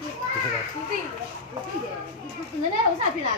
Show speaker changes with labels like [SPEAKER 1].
[SPEAKER 1] 不对，不对的，奶家我下去了？